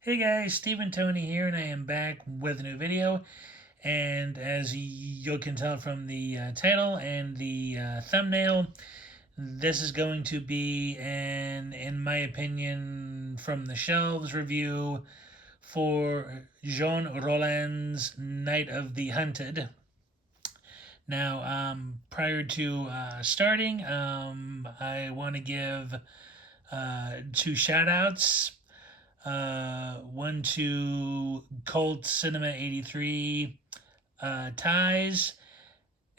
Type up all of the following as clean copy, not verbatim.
Hey guys, Steve Tony here, and I am back with a new video. And as you can tell from the title and the thumbnail, this is going to be in my opinion, from the shelves review for Jean Rollin's Night of the Hunted. Now, prior to starting, I want to give two shout outs. One to Cult Cinema 83 Ties,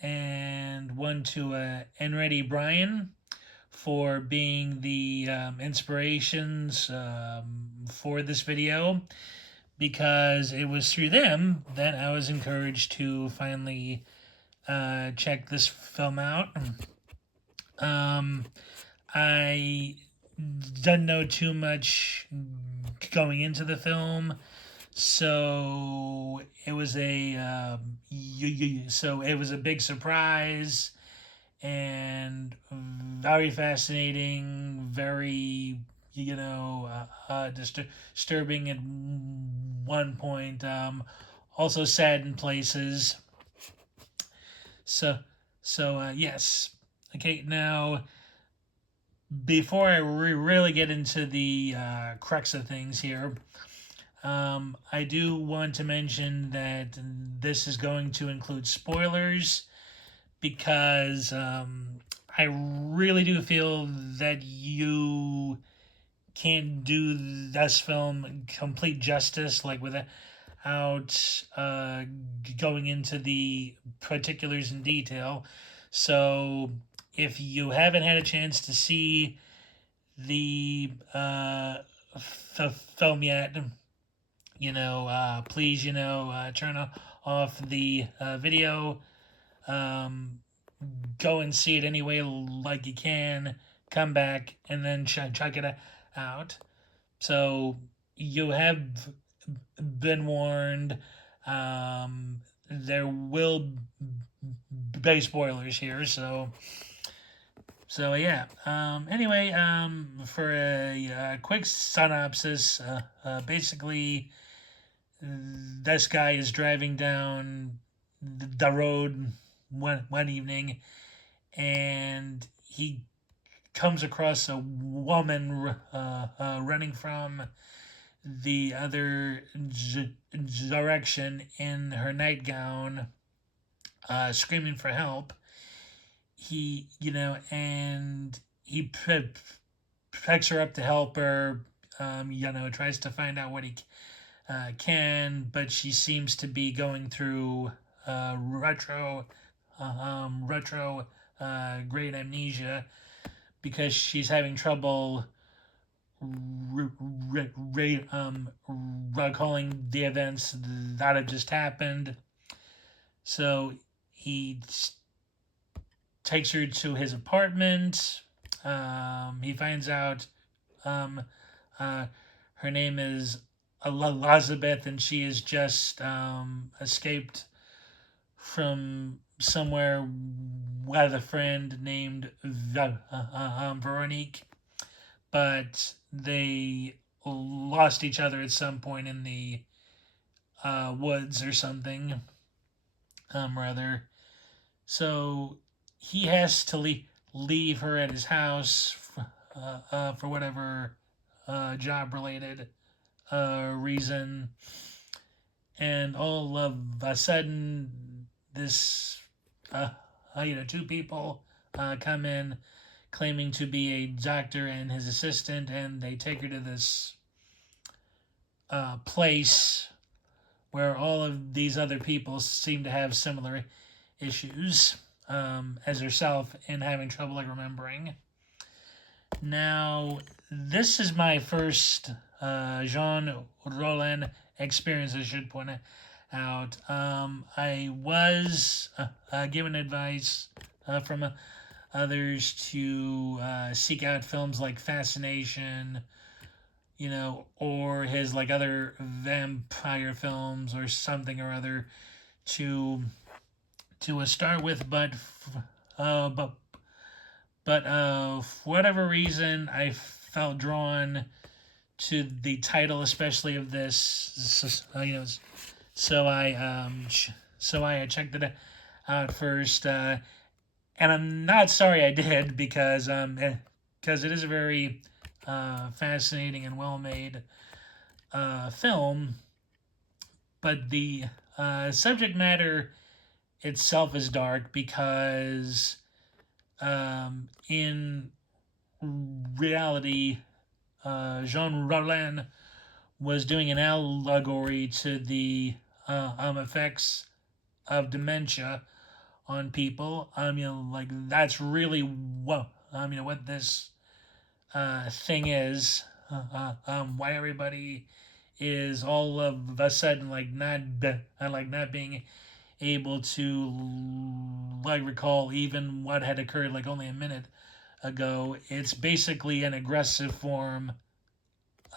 and one to Enready Brian for being the inspirations for this video, because it was through them that I was encouraged to finally check this film out. Um, I didn't know too much going into the film, so it was a big surprise and very fascinating, very disturbing at one point. Also sad in places. So yes. Okay, now before I really get into the crux of things here, I do want to mention that this is going to include spoilers, because I really do feel that you can't do this film complete justice, like without going into the particulars in detail. So if you haven't had a chance to see the film yet, please, turn off the video. Um, Go and see it anyway, like you can. Come back and then check it out. So you have been warned. There will be spoilers here, so yeah. Anyway, for a quick synopsis, basically, this guy is driving down the road one evening, and he comes across a woman running from the other direction in her nightgown, screaming for help. And he picks her up to help her. Tries to find out what he can, but she seems to be going through retro great amnesia, because she's having trouble recalling the events that have just happened. So he takes her to his apartment. He finds out um, uh, her name is Elizabeth, and she has just escaped from somewhere with a friend named Veronique, but they lost each other at some point in the woods or something, rather. So he has to leave her at his house for whatever job related reason. And all of a sudden, this, two people come in claiming to be a doctor and his assistant, and they take her to this place where all of these other people seem to have similar issues as herself, and having trouble like remembering. Now, this is my first Jean Rollin experience, I should point out. I was given advice from others to seek out films like Fascination, or his like other vampire films or something or other to start with, uh, but for whatever reason, I felt drawn to the title, especially of this. So I checked it out first, and I'm not sorry I did because it is a very fascinating and well made film, but the subject matter itself is dark because in reality, Jean Rollin was doing an allegory to the effects of dementia on people. Like that's really what this thing is. Why everybody is all of a sudden not being able to recall even what had occurred like only a minute ago. It's basically an aggressive form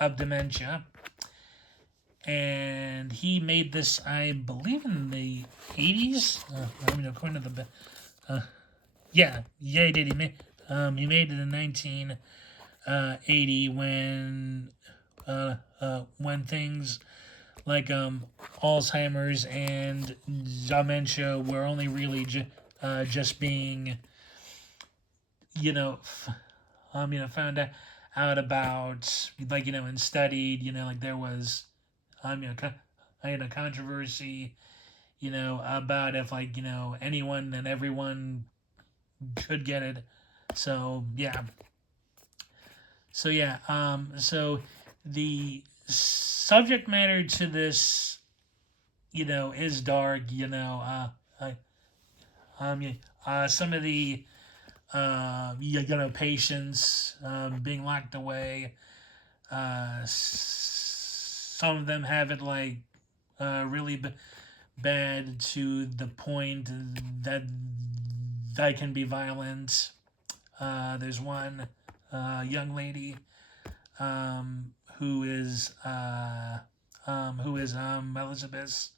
of dementia, and he made this, I believe, in the 80s. According to the he did. He made it in 1980 when things like Alzheimer's and dementia were only really just being found out about, and studied. Like there was controversy about if anyone and everyone could get it. So yeah. So the subject matter to this, is dark. Some of the patients being locked away. Some of them have it really bad to the point that they can be violent. There's one young lady who is Elizabeth's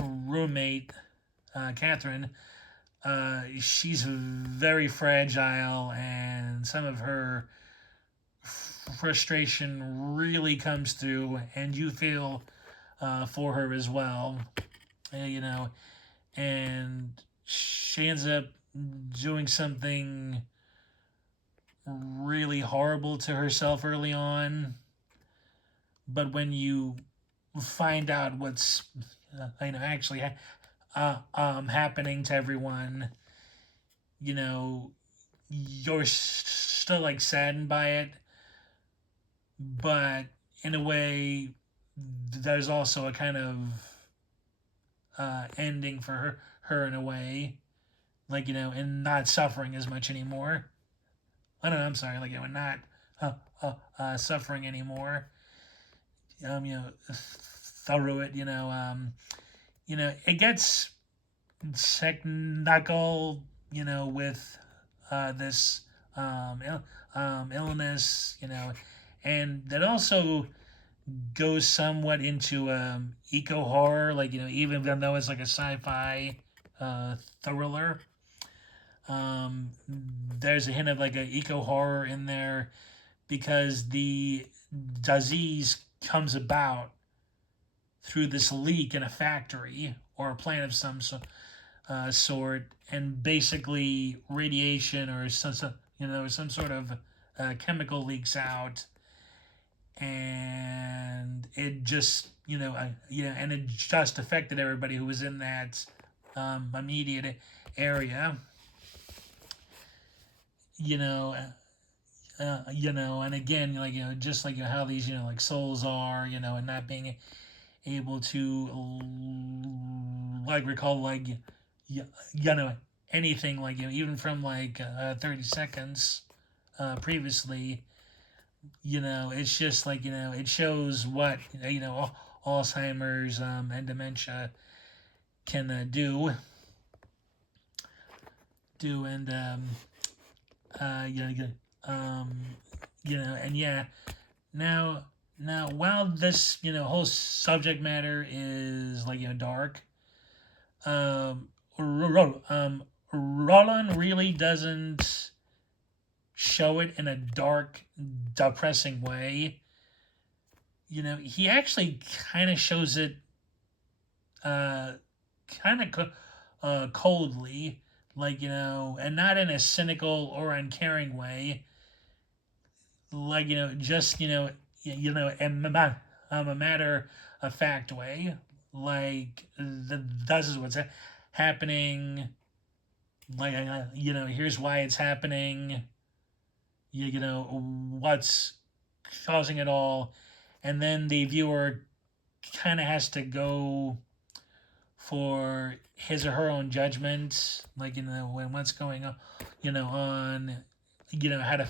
roommate, Catherine. She's very fragile, and some of her frustration really comes through, and you feel for her as well. And she ends up doing something really horrible to herself early on, but when you find out what's actually happening to everyone, you're still saddened by it, but in a way there's also a kind of ending for her in a way, and not suffering as much anymore. I don't know, I'm sorry, not suffering anymore. Through it, it gets technical, with this illness, and that also goes somewhat into eco horror, even though it's like a sci-fi thriller. There's a hint of a eco horror in there because the disease comes about through this leak in a factory or a plant of some sort, and basically radiation or some sort of chemical leaks out, and it just and it just affected everybody who was in that immediate area. And again, just how these, souls are, and not being able to recall anything, even from 30 seconds previously. It's just it shows what Alzheimer's and dementia can do and and yeah. Now, while this whole subject matter is dark, Rollin really doesn't show it in a dark, depressing way. He actually kind of shows it uh, kind of coldly, and not in a cynical or uncaring way. Just a matter of fact way. This is what's happening. Here's why it's happening. What's causing it all, and then the viewer kind of has to go for his or her own judgment, when what's going on, how to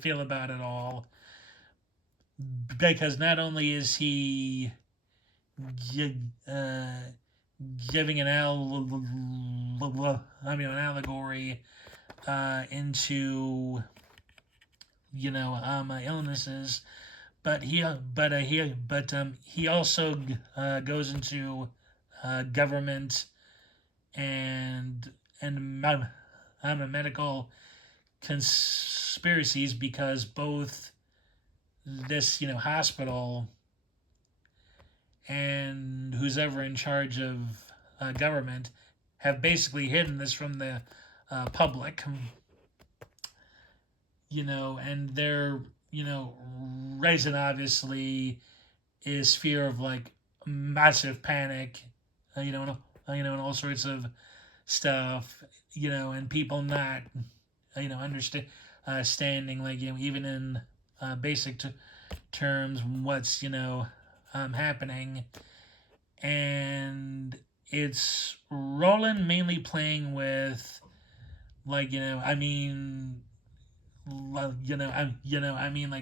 feel about it all, because not only is he uh, giving an allegory into illnesses, but he also goes into government and medical conspiracies, because both this hospital and who's ever in charge of government have basically hidden this from the public, and their reason obviously is fear of massive panic, and all sorts of stuff, and people not understand standing, even in basic terms, what's happening. And it's Rollin mainly playing with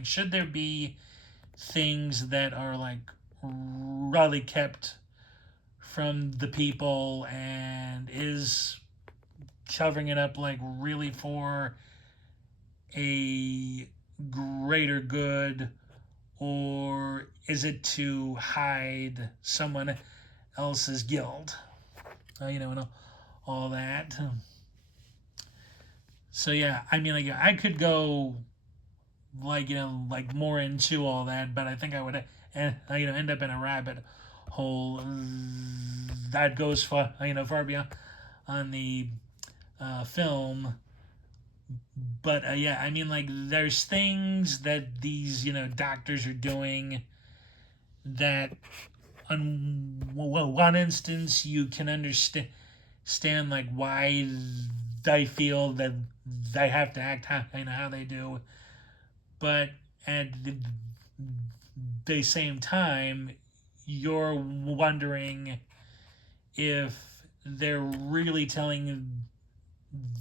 should there be things that are really kept from the people, and is covering it up really for a greater good, or is it to hide someone else's guilt, and all that. So yeah, I could go more into all that, but I think I would end up in a rabbit hole that goes far beyond on the film. But yeah, there's things that these doctors are doing that, on one instance, you can understand why they feel that they have to act how they do, but at the same time, you're wondering if they're really telling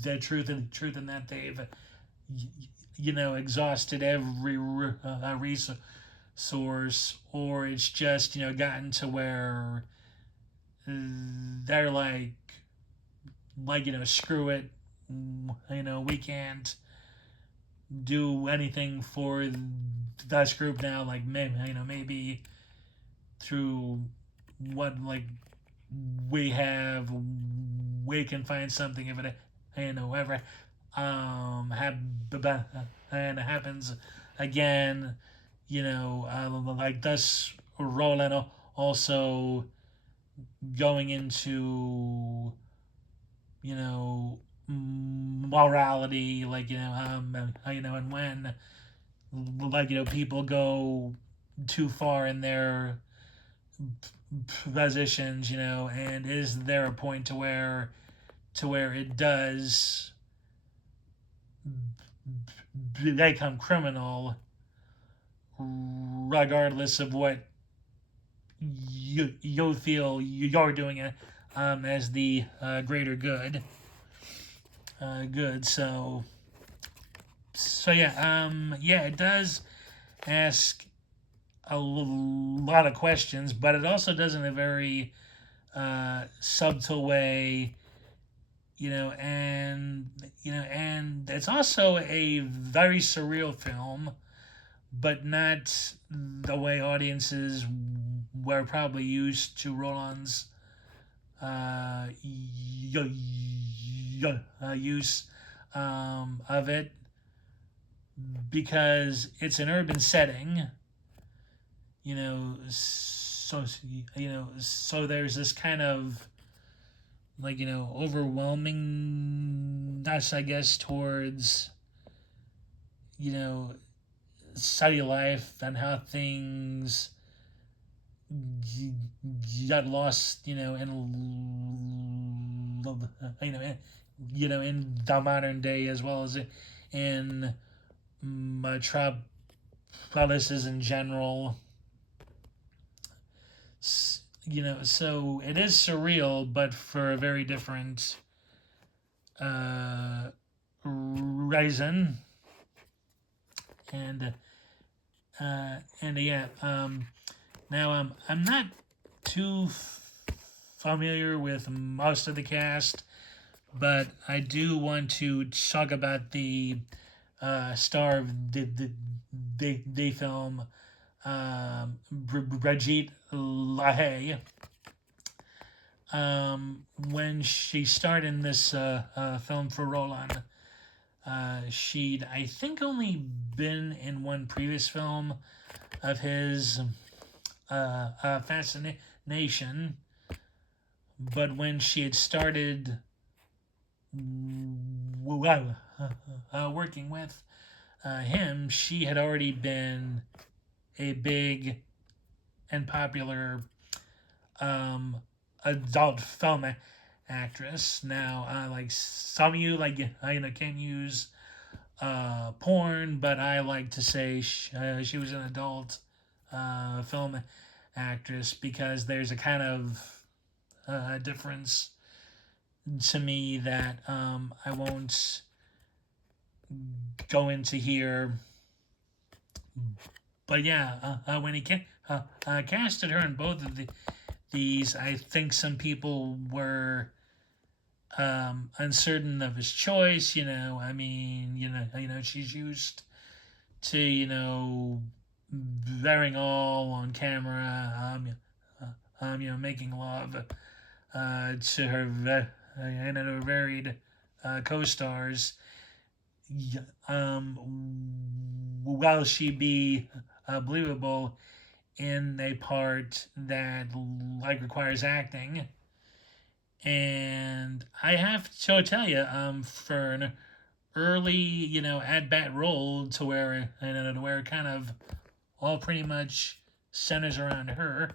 the truth, and that they've exhausted every resource, or it's just gotten to where they're screw it, we can't do anything for this group now, maybe through what we have, we can find something if it ever and it happens again, thus Rollin also going into morality, and when people go too far in their positions, and is there a point to where it does become criminal, regardless of what you feel you're doing it as the greater good. So yeah, it does ask a lot of questions, but it also does in a very subtle way, and it's also a very surreal film, but not the way audiences were probably used to Rollin's use of it. because it's an urban setting, so so there's this kind of like overwhelmingness, I guess, towards you know city life and how things got lost, you know, in, in the modern day as well as in metropolises in general. So it is surreal, but for a very different uh, reason. And yeah, now I'm not too familiar with most of the cast, but I do want to talk about the star of the film, Brigitte Lahaye. When she starred in this film for Rollin, she'd, I think, only been in one previous film of his, Fascination, but when she had started working with him, she had already been a big and popular um, adult film actress. Now, like some of you, like can't use porn, but I like to say she was an adult film actress because there's a kind of difference to me that I won't go into here. But yeah, when he casted her in both of these, I think some people were uncertain of his choice. I mean, she's used to bearing all on camera. Making love to her her varied co-stars. While she be believable in a part that like requires acting. And I have to tell you, for an early, at bat role to where to where kind of all pretty much centers around her.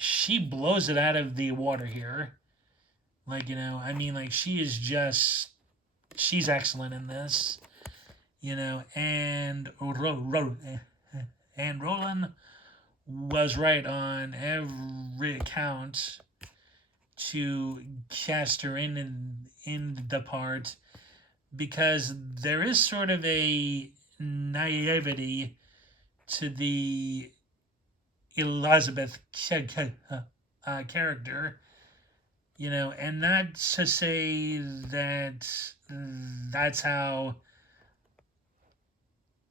She blows it out of the water here. Like I mean, like she's excellent in this. And and Roland was right on every account to cast her in the part because there is sort of a naivety to the Elizabeth character, and not to say that that's how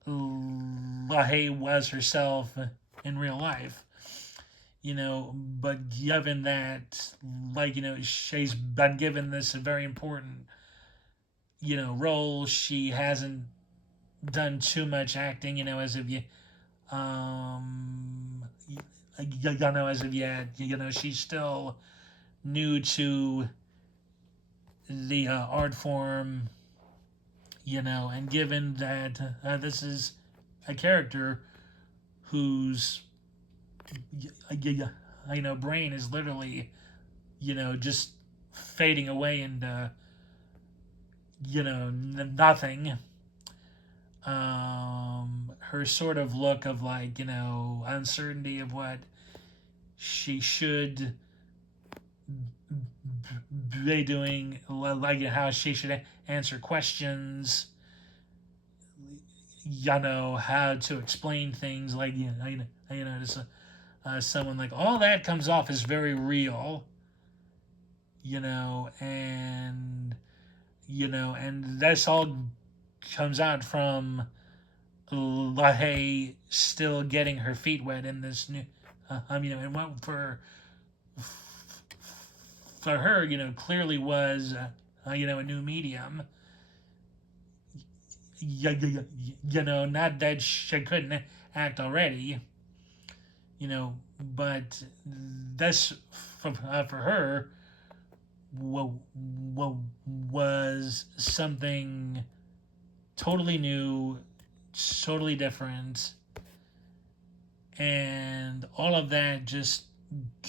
LaHaye was herself in real life, but given that, like, she's been given this very important, role, she hasn't done too much acting, as of yet. As of yet, she's still new to the art form, and given that this is a character whose brain is literally just fading away into nothing. Her sort of look of like uncertainty of what she should be doing, like how she should answer questions, how to explain things, like to someone, like all that comes off as very real, and and this all comes out from LaHaye still getting her feet wet in this new, and what for her, clearly was, a new medium, not that she couldn't act already, but this for her was something totally new, totally different, and all of that just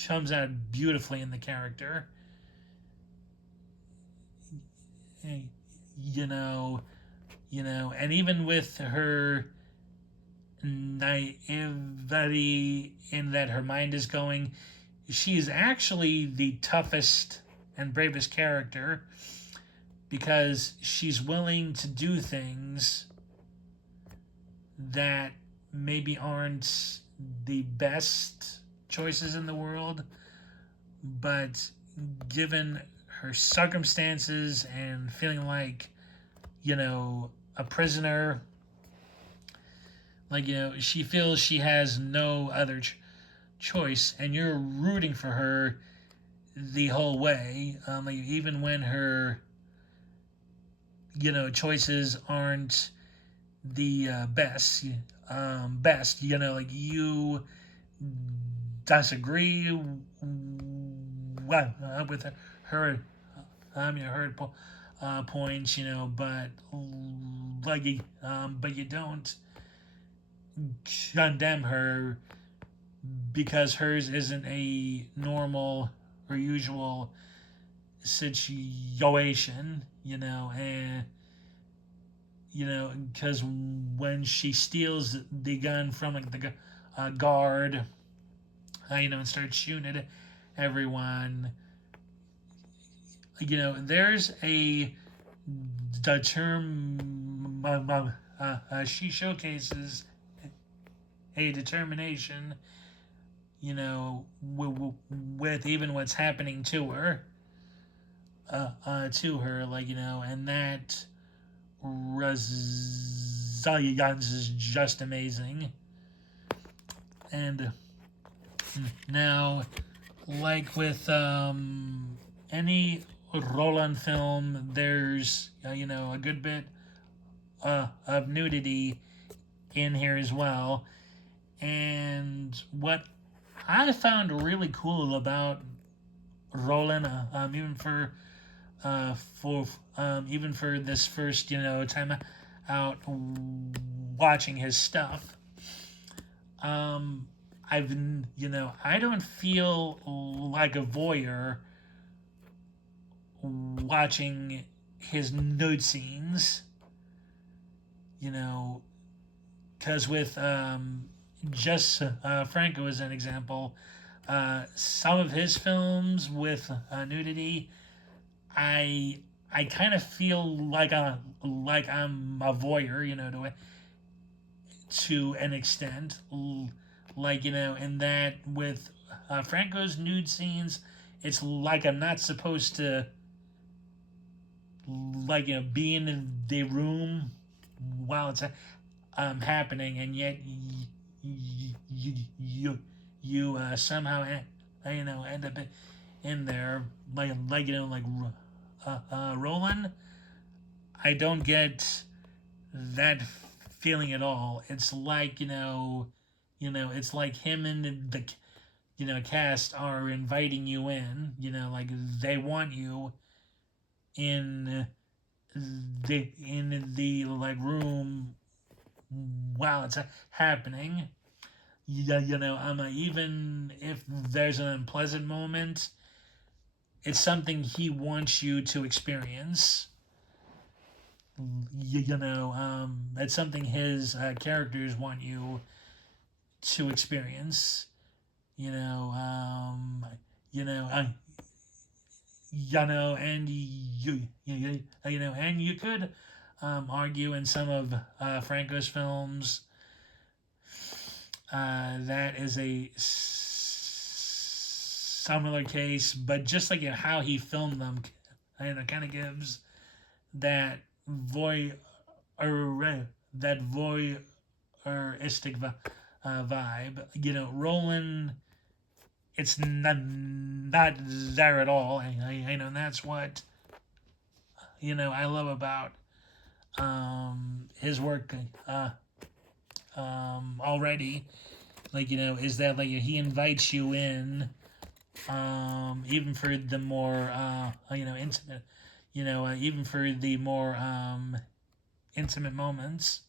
comes out beautifully in the character. You know, and even with her naivety in that her mind is going, she is actually the toughest and bravest character because she's willing to do things that maybe aren't the best choices in the world, but given her circumstances and feeling like, a prisoner, like, she feels she has no other choice, and you're rooting for her the whole way. Like, even when her, choices aren't the best, like you disagree with her, her points, but you don't condemn her because hers isn't a normal or usual situation, and because when she steals the gun from like the guard, and starts shooting at everyone, there's a she showcases a determination, with even what's happening to her, and that resilience is just amazing. And now, like with any Rollin film, there's a good bit of nudity in here as well. And what I found really cool about Rollin, even for this first time out watching his stuff, I've I don't feel like a voyeur watching his nude scenes, because with just Franco as an example, some of his films with nudity, I kind of feel like I'm a voyeur, to an extent, like in that with Franco's nude scenes, it's like I'm not supposed to be in the room while it's happening, and yet you somehow end up in there, Rollin. I don't get that feeling at all. It's like it's like him and the cast are inviting you in. Like they want you in the like room while it's happening. Even if there's an unpleasant moment, it's something he wants you to experience. It's something his characters want you to experience. You know, um, you know, uh, and and you could argue in some of Franco's films that is a similar case, but just like how he filmed them, kind of gives that voy that voyeuristic vibe. Roland, it's not there at all. And that's what I love about his work already. Like, is that like he invites you in, even for the more intimate, even for the more intimate moments.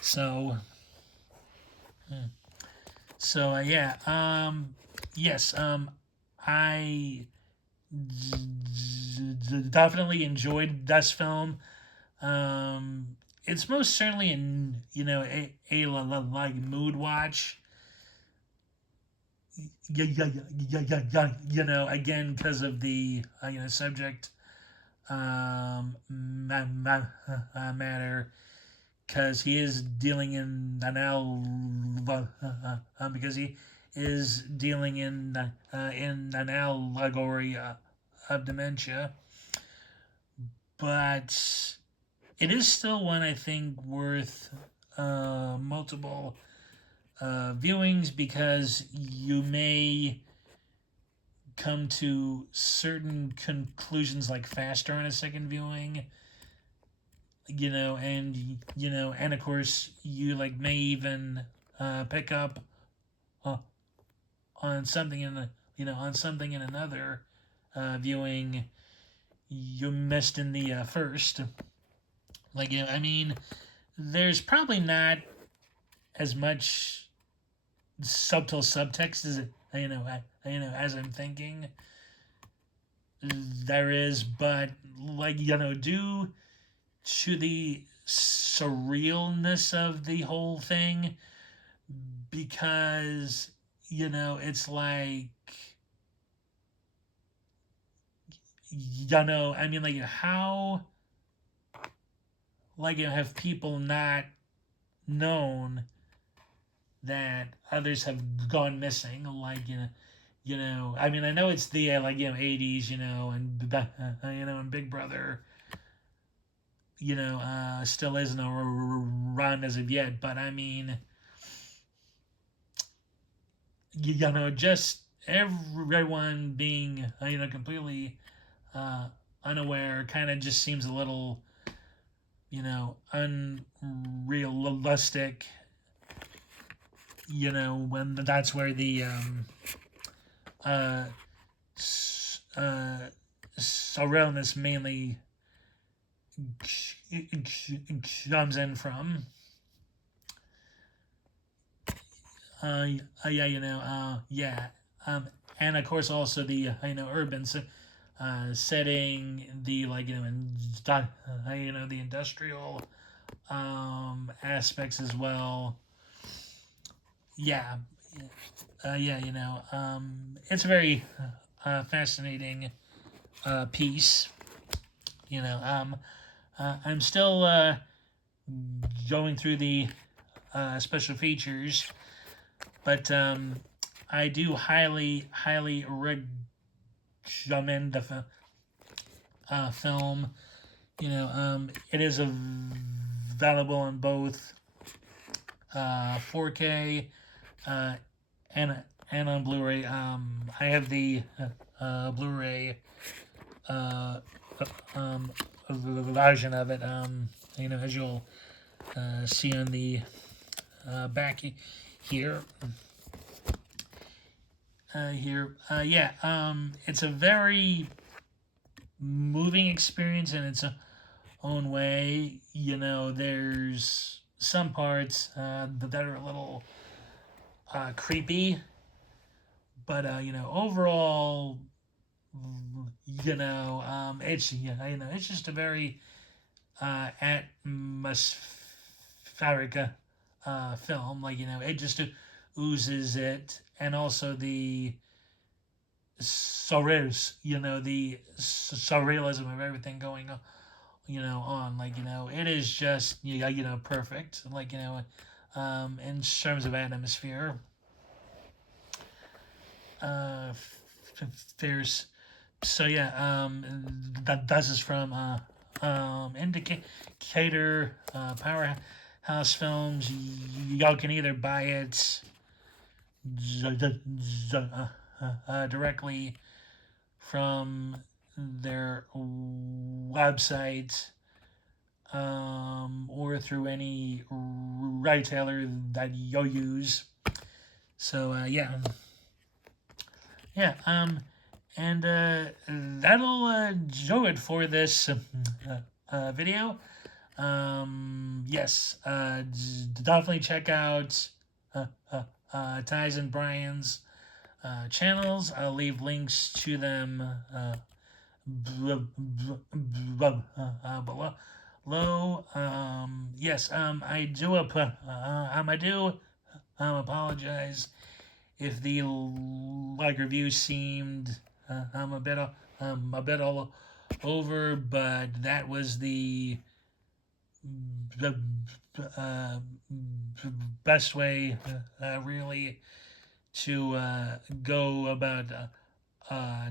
So, yeah, yes, I definitely enjoyed this film. It's most certainly in like mood watch. Again, because of the subject matter, because he is dealing in because he is dealing in an allegory of dementia, but it is still one I think worth multiple viewings, because you may come to certain conclusions like faster on a second viewing, and of course you like may even pick up uh, on something in the on something in another viewing you missed in the first. Like, I mean, there's probably not as much subtle subtext as as I'm thinking there is, but like, due to the surrealness of the whole thing, because it's like, I mean, like, how, like, have people not known that others have gone missing? Like, I mean, I know it's the like, 80s, and Big Brother, still isn't around as of yet, but I mean, just everyone being completely unaware kind of just seems a little unrealistic, when that's where the uh, surrealness mainly comes in from. Yeah, yeah. And of course also the urban setting, the like the industrial aspects as well. Yeah, yeah, it's a very fascinating piece. You know, I'm still going through the special features, but I do highly recommend the film. It is available in both 4K and on Blu-ray. I have the Blu-ray uh, version of it. As you'll see on the back here. Yeah. It's a very moving experience in its own way. There's some parts that are a little creepy, but overall, it's just a very atmospheric film. Like, it just oozes it, and also the the surrealism of everything going on. Like, it is just perfect. Like, in terms of atmosphere. There's so yeah. This is from Indicator Powerhouse Films. Y'all can either buy it directly from their website, or through any retailer that you'll use. So yeah, yeah. And that'll do it for this video. Yes, definitely check out Thijs and Brian's channels. I'll leave links to them below. Yes, I do apologize if the like review seemed a bit all over, but that was the uh, best way, really, to go about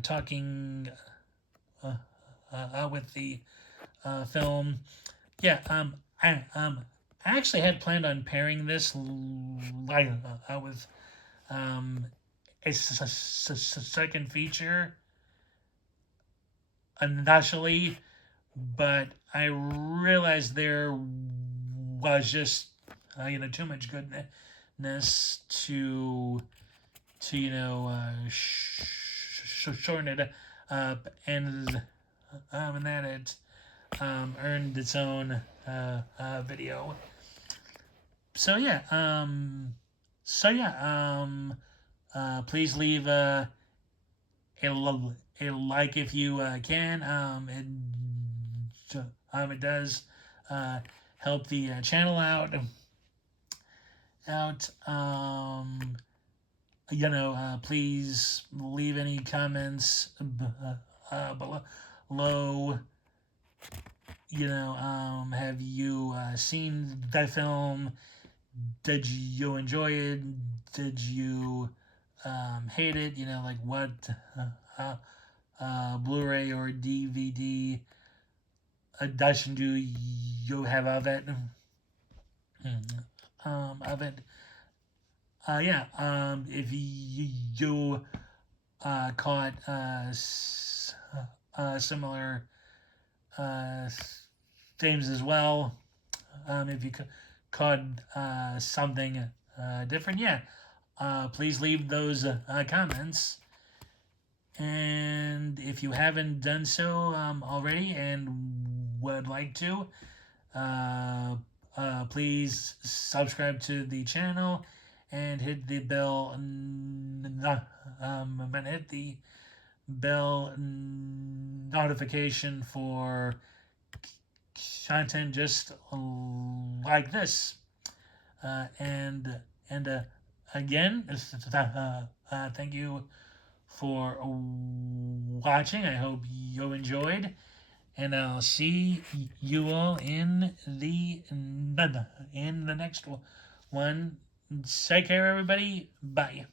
talking with the film. Yeah, I actually had planned on pairing this like with a second feature initially, but I realized there was just too much goodness to shorten it up, and that it earned its own video. So yeah, please leave a like if you can. It does help the channel out. Please leave any comments below. Have you seen that film? Did you enjoy it? Did you hate it? Like what Blu-ray or DVD edition do you have of it? Of it. Yeah. If you caught similar themes as well, if you caught something different, yeah, please leave those comments. And if you haven't done so already and would like to, please subscribe to the channel and hit the bell. And hit the bell notification for content just like this. And again, thank you for watching. I hope you enjoyed, and I'll see you all in the next one. Take care, everybody. Bye.